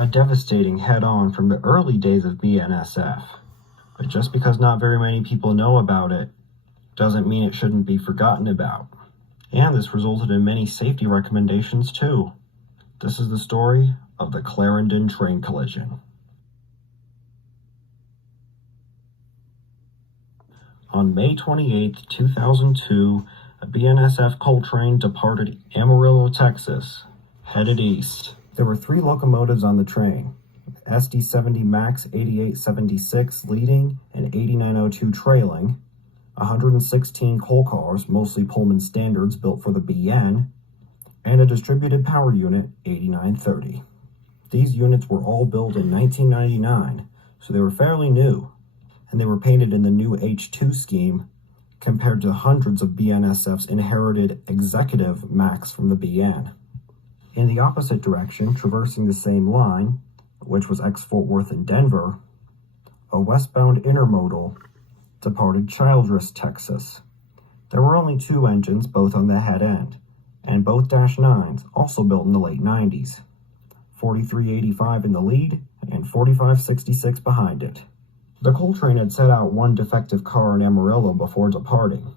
A devastating head-on from the early days of BNSF. But just because not very many people know about it, doesn't mean it shouldn't be forgotten about. And this resulted in many safety recommendations too. This is the story of the Clarendon train collision. On May 28, 2002, a BNSF coal train departed Amarillo, Texas, headed east. There were 3 locomotives on the train, SD70 Max 8876 leading and 8902 trailing, 116 coal cars, mostly Pullman standards built for the BN, and a distributed power unit 8930. These units were all built in 1999, so they were fairly new, and they were painted in the new H2 scheme compared to hundreds of BNSF's inherited executive Max from the BN. In the opposite direction, traversing the same line, which was ex-Fort Worth and Denver, a westbound intermodal departed Childress, Texas. There were only 2 engines, both on the head end, and both Dash 9s, also built in the late 90s. 4385 in the lead, and 4566 behind it. The coal train had set out 1 defective car in Amarillo before departing.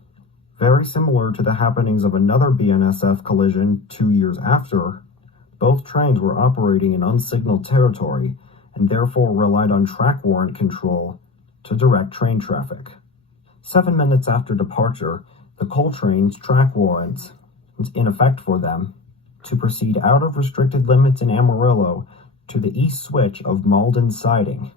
Very similar to the happenings of another BNSF collision 2 years after, both trains were operating in unsignaled territory and therefore relied on track warrant control to direct train traffic. 7 minutes after departure, the coal train's track warrants was in effect for them to proceed out of restricted limits in Amarillo to the east switch of Malden Siding,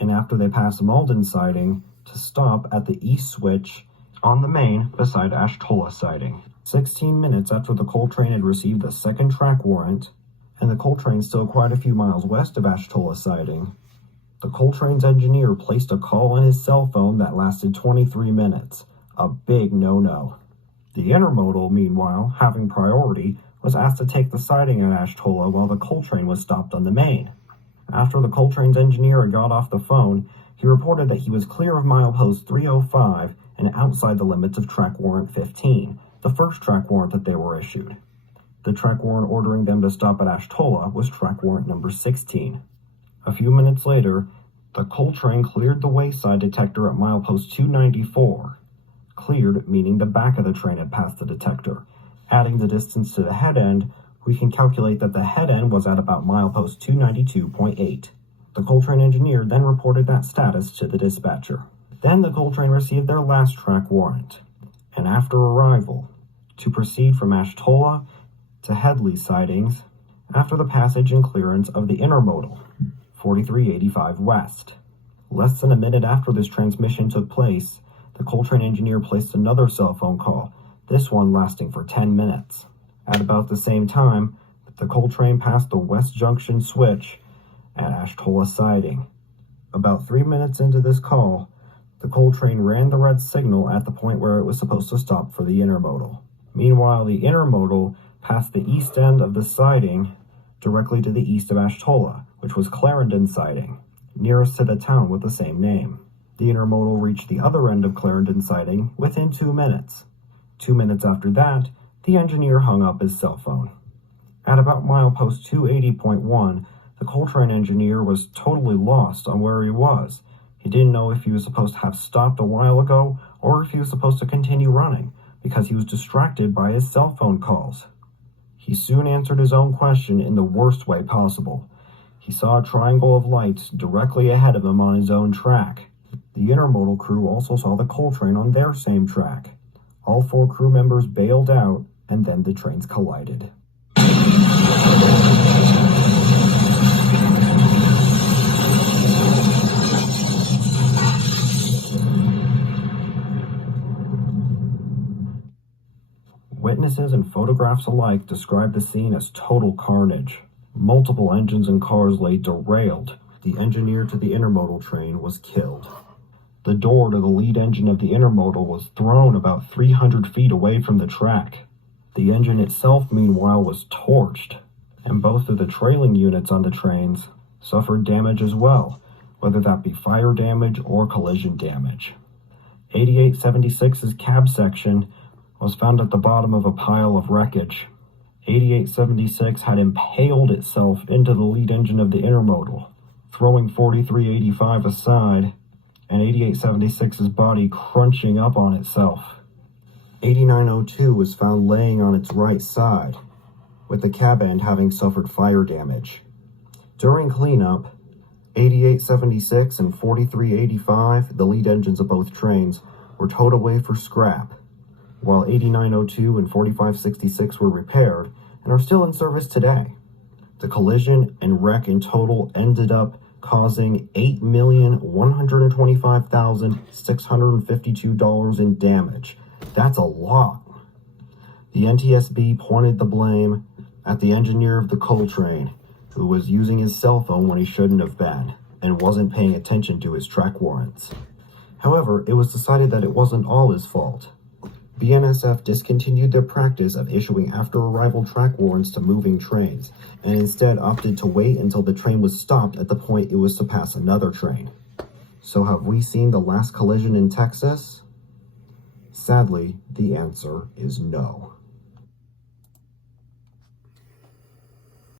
and after they passed Malden Siding, to stop at the east switch on the main beside Ashtola Siding. 16 minutes after the coal train had received the second track warrant, and the coal train still quite a few miles west of Ashtola Siding, the coal train's engineer placed a call on his cell phone that lasted 23 minutes, a big no-no. The intermodal, meanwhile, having priority, was asked to take the siding at Ashtola while the coal train was stopped on the main. After the coal train's engineer had got off the phone, he reported that he was clear of milepost 305 and outside the limits of track warrant 15, the first track warrant that they were issued. The track warrant ordering them to stop at Ashtola was track warrant number 16. A few minutes later, the coal train cleared the wayside detector at milepost 294. Cleared meaning the back of the train had passed the detector. Adding the distance to the head end, we can calculate that the head end was at about milepost 292.8. The coal train engineer then reported that status to the dispatcher. Then the coal train received their last track warrant, and after arrival, to proceed from Ashtola to Headley sidings after the passage and clearance of the intermodal, 4385 west. Less than a minute after this transmission took place, the coal train engineer placed another cell phone call, this one lasting for 10 minutes. At about the same time, the coal train passed the West Junction switch at Ashtola siding. About 3 minutes into this call, the coal train ran the red signal at the point where it was supposed to stop for the intermodal. Meanwhile, the intermodal passed the east end of the siding directly to the east of Ashtola, which was Clarendon siding, nearest to the town with the same name. The intermodal reached the other end of Clarendon siding within 2 minutes. 2 minutes after that, the engineer hung up his cell phone. At about milepost 280.1, the coal train engineer was totally lost on where he was. He didn't know if he was supposed to have stopped a while ago or if he was supposed to continue running, because he was distracted by his cell phone calls. He soon answered his own question in the worst way possible. He saw a triangle of lights directly ahead of him on his own track. The intermodal crew also saw the coal train on their same track. All 4 crew members bailed out, and then the trains collided. Witnesses and photographs alike describe the scene as total carnage. Multiple engines and cars lay derailed. The engineer to the intermodal train was killed. The door to the lead engine of the intermodal was thrown about 300 feet away from the track. The engine itself, meanwhile, was torched, and both of the trailing units on the trains suffered damage as well, whether that be fire damage or collision damage. 8876's cab section was found at the bottom of a pile of wreckage. 8876 had impaled itself into the lead engine of the intermodal, throwing 4385 aside, and 8876's body crunching up on itself. 8902 was found laying on its right side, with the cab end having suffered fire damage. During cleanup, 8876 and 4385, the lead engines of both trains, were towed away for scrap, while 8902 and 4566 were repaired and are still in service today. The collision and wreck in total ended up causing $8,125,652 in damage. That's a lot. The NTSB pointed the blame at the engineer of the coal train, who was using his cell phone when he shouldn't have been, and wasn't paying attention to his track warrants. However, it was decided that it wasn't all his fault. BNSF discontinued their practice of issuing after-arrival track warrants to moving trains, and instead opted to wait until the train was stopped at the point it was to pass another train. So have we seen the last collision in Texas? Sadly, the answer is no.